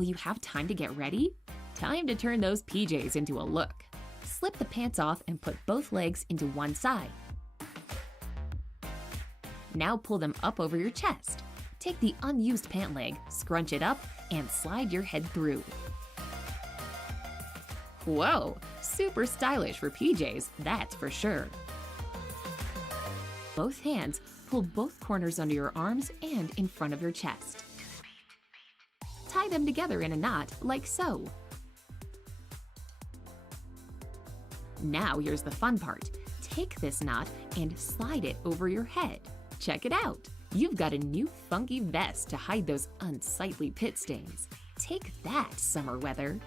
Will you have time to get ready? Time to turn those PJs into a look. Slip the pants off and put both legs into one side. Now pull them up over your chest. Take the unused pant leg, scrunch it up, and slide your head through. Whoa! Super stylish for PJs, that's for sure. Both hands pull both corners under your arms and in front of your chest. Tie them together in a knot, like so. Now here's the fun part. Take this knot and slide it over your head. Check it out! You've got a new funky vest to hide those unsightly pit stains. Take that, summer weather!